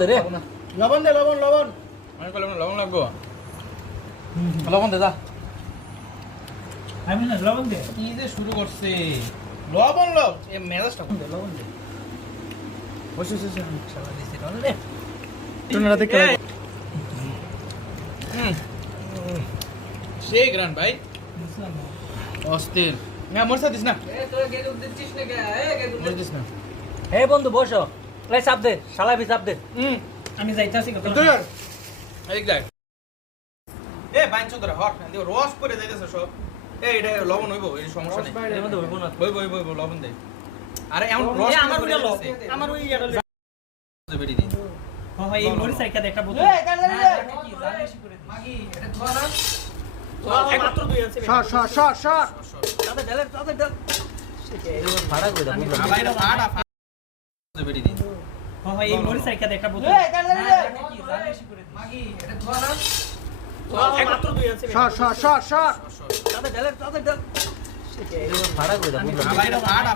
দে রে লবণ দে লবণ লবণ আমি বললাম লবণ লাগবো লবণ দে যা আমি না লবণ দে কি যে শুরু করছে লবণ লব এই মেজাজটা লবণ দে বসে বসে শালা দিছে লবণ দে টুনারা দেখে সেই গ্রান ভাই অস্থির না মরসা দিস না মরসা দিস না হে বন্ধু বসো লে চাপ দে শালা ভি চাপ দে আমি যাইতাছি কত এই গায় এ বাইন চোদরা হট না দিও রস করে যাইতেছে সব এই এটা লবণ হইবো এই সমস্যা নেই এর মধ্যে হইব না হইবো লবণ দে আরে এমন রস আমার ওই লো আমার ওই এটা বেরি দি হয় এই মরিচ একটা দেখা বোতল এই কাল দে কি জানিস করে দিস মাগি এটা ধোয়া না মাত্র দুই আছে শট তাতে ঢেলে তাতে ঢেল এরকম ভাড়া কই দাও আলাই এটা ফাড়া বেরি দি হয় এই মরিচ একটা দেখা বোতল এই কাল দে কি জানিস করে দিস মাগি এটা ধোয়া না মাত্র দুই আছে শট তাতে ঢেলে তাতে ঢেল এরকম ভাড়া কই দাও আলাই এটা ফাড়া